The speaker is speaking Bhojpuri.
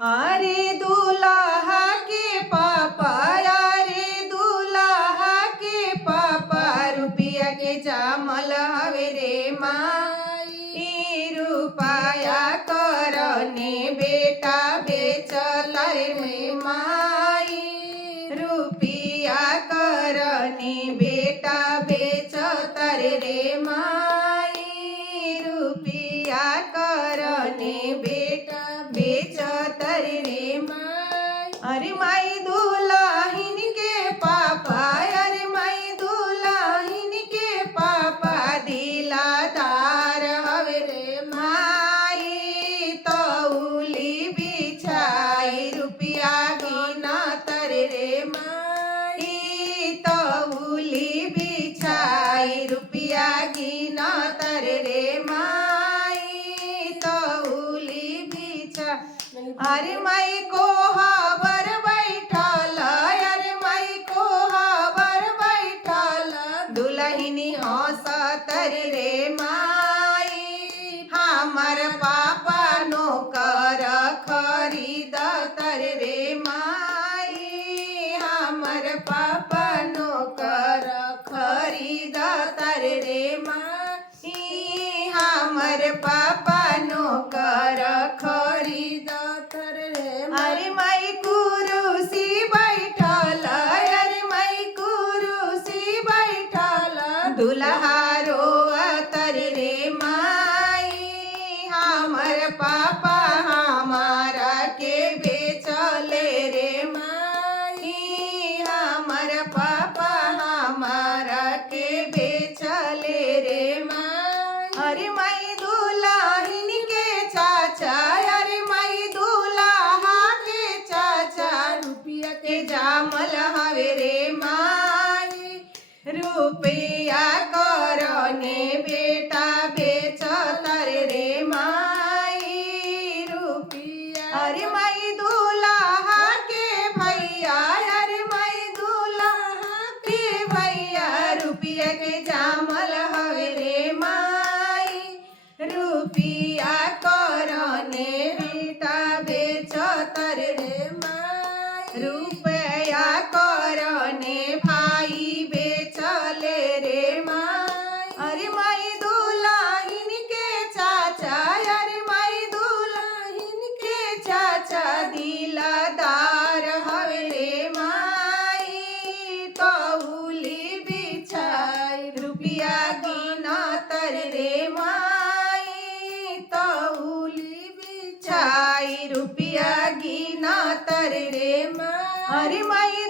अरे दूल्हा के पापा, अरे दूल्हा के पापा, रुपया के जामल हवे रे माई। रुपया करने बेटा बेचल रे माई। रुपया करने बेटा बेचत रे माई। रुपया करने बेटा बेचत रे माई। अरे माई दुल्हन के पापा, अरे माई दुल्हन के पापा, दिलदार हवे रे माई। तौली बिछाई रुपया गिनत रे माई। तौली बिछाई रुपया गिनत रे माई। तौली बिछा अरे माई को हबर बैठल, अरे माई को हबर बैठल, दुल्हनी हंसत रे माई। हमर पापा नौकर खरीदत रे माई। हमर पापा नौकर खरीदत रे माई। हमर पापा नौकर खरीदत रे। अरे माई कुरुसी बैठल, अरे माई कुरुसी बैठल, दुल्हा रोवत रे माई। हमर पापा हमारा के बेचले रे माई। हमर पापा हमारा के बेचले रे माई। अरे माई दुल्हन के चाचा, अरे माई दुल्हा के चाचा, रुपया के जामल हवे रे माई। रुपया करने बेटा बेचत रे माई। रुपया अरे माई दुल्हा के भैया, अरे माई दुल्हा के भैया, रुपया के जामल हवे रे माई। रुपया करने बेटा बेचत रे माई। रुपया करने भाई बेचले रे माई। अरे माई दुल्हन के चाचा, अरे माई दुल्हन के चाचा, दिलदार हवे रे माई। तौली बिछाई रुपया गिनत रे माई। तौली बिछाई रुपया गिनत रे माई। अरे माई